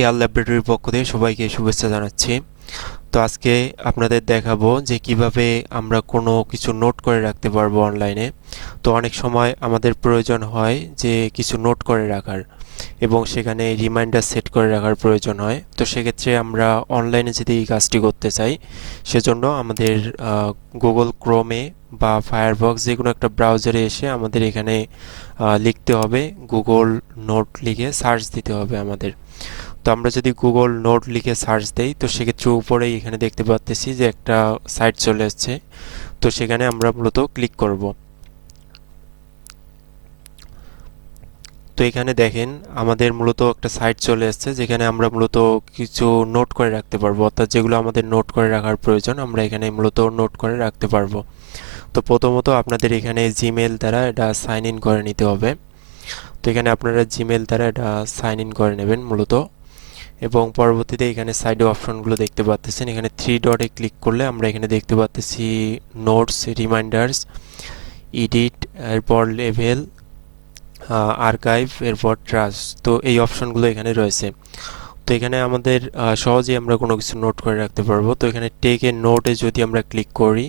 AR ল্যাবরেটরির পক্ষ থেকে সবাইকে শুভেচ্ছা জানাচ্ছি। তো আজকে আপনাদের দেখাবো যে কিভাবে আমরা কোনো কিছু নোট করে রাখতে পারবো অনলাইনে। তো অনেক সময় আমাদের প্রয়োজন হয় যে কিছু নোট করে রাখার এবং সেখানে রিমাইন্ডার সেট করে রাখার প্রয়োজন হয়। তো সেক্ষেত্রে আমরা অনলাইনে যদি এই কাজটি করতে চাই, সেজন্য আমাদের গুগল ক্রোমে বা ফায়ারবক্স যে কোনো একটা ব্রাউজারে এসে আমাদের এখানে লিখতে হবে গুগল নোট, লিখে সার্চ দিতে হবে আমাদের। তো আমরা যদি গুগল নোট লিখে সার্চ দেই, তো সেক্ষেত্রে উপরেই এখানে দেখতে পাচ্ছি যে একটা সাইট চলে আসছে। তো সেখানে আমরা মূলত ক্লিক করব। তো এখানে দেখেন আমাদের মূলত একটা সাইট চলে আসছে যেখানে আমরা মূলত কিছু নোট করে রাখতে পারবো, অর্থাৎ যেগুলো আমাদের নোট করে রাখার প্রয়োজন আমরা এখানে মূলত নোট করে রাখতে পারবো। তো প্রথমত আপনাদের এখানে জিমেল দ্বারা এটা সাইন ইন করে নিতে হবে। তো এখানে আপনারা জিমেল দ্বারা এটা সাইন ইন করে নেবেন মূলত, এবং পরবর্তীতে এখানে সাইডে অপশনগুলো দেখতে পাচ্ছেন। এখানে থ্রি ডটে ক্লিক করলে আমরা এখানে দেখতে পাচ্ছি নোটস, রিমাইন্ডার্স, এডিট, এরপর লেভেল, আর্কাইভ, এরপর ট্রাস্ট। তো এই অপশনগুলো এখানে রয়েছে। তো এখানে আমাদের সহজেই আমরা কোনো কিছু নোট করে রাখতে পারবো। তো এখানে টেক এ নোটে যদি আমরা ক্লিক করি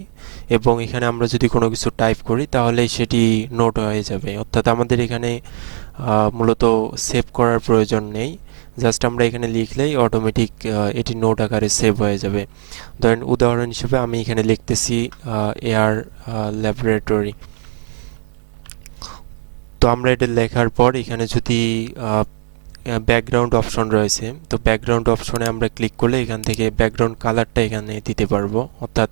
এবং এখানে আমরা যদি কোনো কিছু টাইপ করি তাহলে সেটি নোট হয়ে যাবে, অর্থাৎ আমাদের এখানে মূলত সেভ করার প্রয়োজন নেই। জাস্ট আমরা এখানে লিখলেই অটোমেটিক এটি নোট আকারে সেভ হয়ে যাবে। ধরেন উদাহরণ হিসেবে আমি এখানে লিখতেছি এআর ল্যাবরেটরি। তো আমরা এটা লেখার পর এখানে যদি ব্যাকগ্রাউন্ড অপশন রয়েছে, তো ব্যাকগ্রাউন্ড অপশনে আমরা ক্লিক করলে এখান থেকে ব্যাকগ্রাউন্ড কালারটা এখানে দিতে পারবো, অর্থাৎ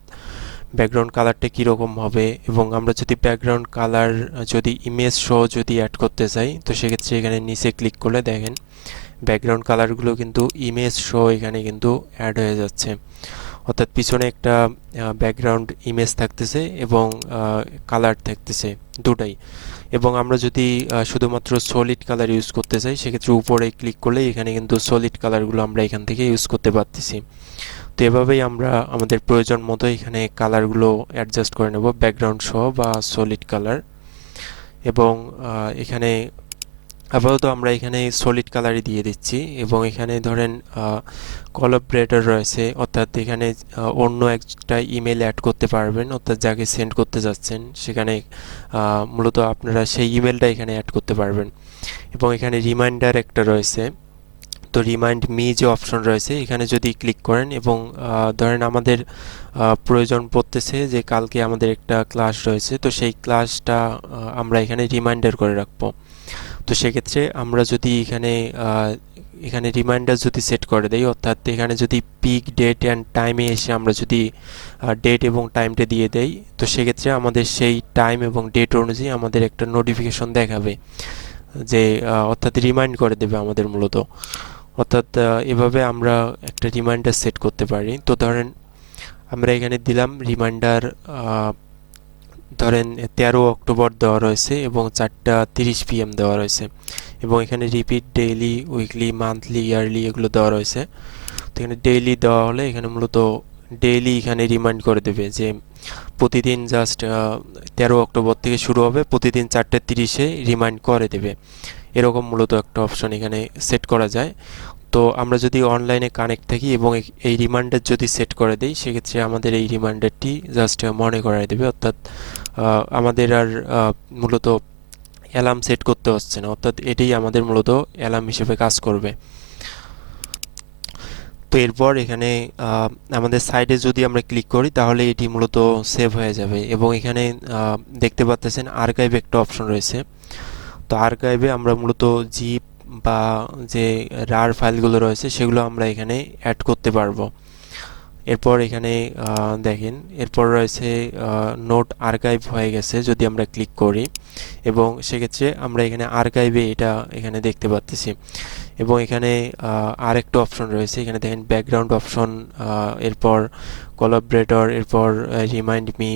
ব্যাকগ্রাউন্ড কালারটা কীরকম হবে। এবং আমরা যদি ব্যাকগ্রাউন্ড কালার যদি ইমেজ সহ যদি অ্যাড করতে চাই, তো সেক্ষেত্রে এখানে নিচে ক্লিক করলে দেখেন ব্যাকগ্রাউন্ড কালারগুলো কিন্তু ইমেজ সহ এখানে কিন্তু অ্যাড হয়ে যাচ্ছে, অর্থাৎ পিছনে একটা ব্যাকগ্রাউন্ড ইমেজ থাকতেছে এবং কালার থাকতেছে দুটাই। এবং আমরা যদি শুধুমাত্র সলিড কালার ইউজ করতে চাই, সেক্ষেত্রে উপরে ক্লিক করলে এখানে কিন্তু সলিড কালারগুলো আমরা এখান থেকে ইউজ করতে পারতেছি। তো এভাবেই আমরা আমাদের প্রয়োজন মতো এখানে কালারগুলো অ্যাডজাস্ট করে নেব, ব্যাকগ্রাউন্ড সহ বা সলিড কালার। এবং এখানে আপাতত আমরা এখানে সলিড কালারই দিয়ে দিচ্ছি। এবং এখানে ধরেন কোলাবরেটর রয়েছে, অর্থাৎ এখানে অন্য একটা ইমেল অ্যাড করতে পারবেন, অর্থাৎ যাকে সেন্ড করতে যাচ্ছেন সেখানে মূলত আপনারা সেই ইমেলটা এখানে অ্যাড করতে পারবেন। এবং এখানে রিমাইন্ডার একটা রয়েছে, তো রিমাইন্ড মি যে অপশন রয়েছে এখানে যদি ক্লিক করেন এবং ধরেন আমাদের প্রয়োজন পড়তেছে যে কালকে আমাদের একটা ক্লাস রয়েছে, তো সেই ক্লাসটা আমরা এখানে রিমাইন্ডার করে রাখবো। তো সেক্ষেত্রে আমরা যদি এখানে এখানে রিমাইন্ডার যদি সেট করে দেই, অর্থাৎ এখানে যদি পিক ডেট অ্যান্ড টাইমে এসে আমরা যদি ডেট এবং টাইমটা দিয়ে দেই, তো সেক্ষেত্রে আমাদের সেই টাইম এবং ডেট অনুযায়ী আমাদের একটা নোটিফিকেশন দেখাবে, যে অর্থাৎ রিমাইন্ড করে দেবে আমাদের মূলত। অর্থাৎ এভাবে আমরা একটা রিমাইন্ডার সেট করতে পারি। তো ধরেন আমরা এখানে দিলাম রিমাইন্ডার, ধরেন 13 অক্টোবর দেওয়া রয়েছে এবং 4:30 PM দেওয়া রয়েছে। এবং এখানে repeat daily, weekly, monthly, yearly এগুলো দেওয়া রয়েছে। তো এখানে ডেইলি দেওয়া হলে এখানে মূলত ডেইলি এখানে রিমাইন্ড করে দেবে যে প্রতিদিন জাস্ট 13 অক্টোবর থেকে শুরু হবে, প্রতিদিন 4:30-এ রিমাইন্ড করে দেবে। এরকম মূলত একটা অপশন এখানে সেট করা যায়। তো আমরা যদি অনলাইনে কানেক্ট থাকি এবং এই রিমাইন্ডার যদি সেট করে দিই, সেক্ষেত্রে আমাদের এই রিমাইন্ডারটি জাস্ট মনে করায় দেবে, অর্থাৎ আমাদের আর মূলত অ্যালার্ম সেট করতে হচ্ছে না, অর্থাৎ এটাই আমাদের মূলত অ্যালার্ম হিসেবে কাজ করবে। তো এরপর এখানে আমাদের সাইডে যদি আমরা ক্লিক করি তাহলে এটি মূলত সেভ হয়ে যাবে। এবং এখানে দেখতে পাচ্ছেন আর্কাইভ একটা অপশন রয়েছে। তো আর্কাইভে আমরা মূলত জিপ বা যে রার ফাইলগুলো রয়েছে সেগুলো আমরা এখানে অ্যাড করতে পারবো। এরপর এখানে দেখেন এরপর রয়েছে নোট আর্কাইভ হয়ে গেছে যদি আমরা ক্লিক করি, এবং সেক্ষেত্রে আমরা এখানে আর্কাইভে এটা এখানে দেখতে পাচ্ছি। এবং এখানে আরেকটা অপশন রয়েছে, এখানে দেখেন ব্যাকগ্রাউন্ড অপশন, এরপর কোলাবরেটর, এরপর রিমাইন্ড মি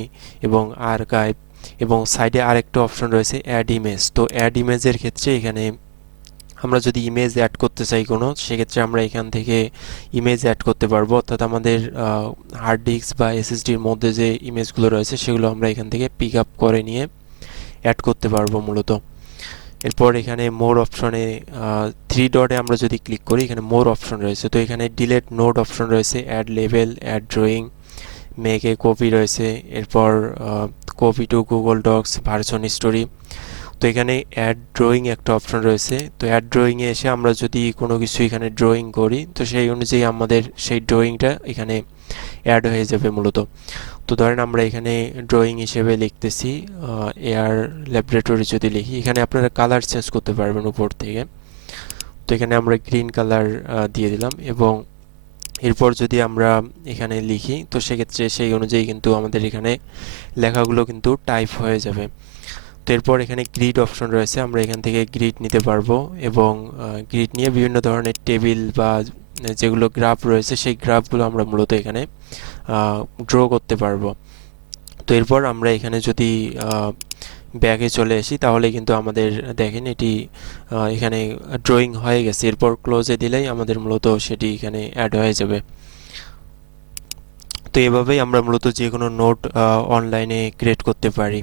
এবং আর্কাইভ, এবং সাইডে আরেকটা অপশন রয়েছে অ্যাড ইমেজ। তো অ্যাড ইমেজের ক্ষেত্রে এখানে আমরা যদি ইমেজ অ্যাড করতে চাই কোনো, সেক্ষেত্রে আমরা এখান থেকে ইমেজ অ্যাড করতে পারবো, অর্থাৎ আমাদের হার্ড ডিস্ক বা এসএসডির মধ্যে যে ইমেজগুলো রয়েছে সেগুলো আমরা এখান থেকে পিক আপ করে নিয়ে অ্যাড করতে পারবো মূলত। এরপর এখানে মোর অপশনে থ্রি ডটে আমরা যদি ক্লিক করি এখানে মোর অপশন রয়েছে। তো এখানে ডিলেট নোট অপশন রয়েছে, অ্যাড লেভেল, add drawing, make a copy রয়েছে। এরপর copy to Google Docs, version history. তো এখানে অ্যাড ড্রয়িং একটা অপশন রয়েছে। তো অ্যাড ড্রয়িংয়ে এসে আমরা যদি কোনো কিছু এখানে ড্রয়িং করি তো সেই অনুযায়ী আমাদের সেই ড্রয়িংটা এখানে অ্যাড হয়ে যাবে মূলত। তো ধরেন আমরা এখানে ড্রয়িং হিসেবে লিখতেছি এয়ার ল্যাবরেটরি যদি লিখি, এখানে আপনারা কালার চেঞ্জ করতে পারবেন উপর থেকে। তো এখানে আমরা গ্রিন কালার দিয়ে দিলাম এবং এরপর যদি আমরা এখানে লিখি তো সেক্ষেত্রে সেই অনুযায়ী কিন্তু আমাদের এখানে লেখাগুলো কিন্তু টাইপ হয়ে যাবে। তো এরপর এখানে গ্রিড অপশন রয়েছে, আমরা এখান থেকে গ্রিড নিতে পারবো এবং গ্রিড নিয়ে বিভিন্ন ধরনের টেবিল বা যেগুলো গ্রাফ রয়েছে সেই গ্রাফগুলো আমরা মূলত এখানে ড্র করতে পারবো। তো এরপর আমরা এখানে যদি ব্যাগে চলে আসি তাহলে কিন্তু আমাদের দেখেন এটি এখানে ড্রয়িং হয়ে গেছে। এরপর ক্লোজে দিলেই আমাদের মূলত সেটি এখানে অ্যাড হয়ে যাবে। তো এভাবেই আমরা মূলত যে কোনো নোট অনলাইনে ক্রিয়েট করতে পারি।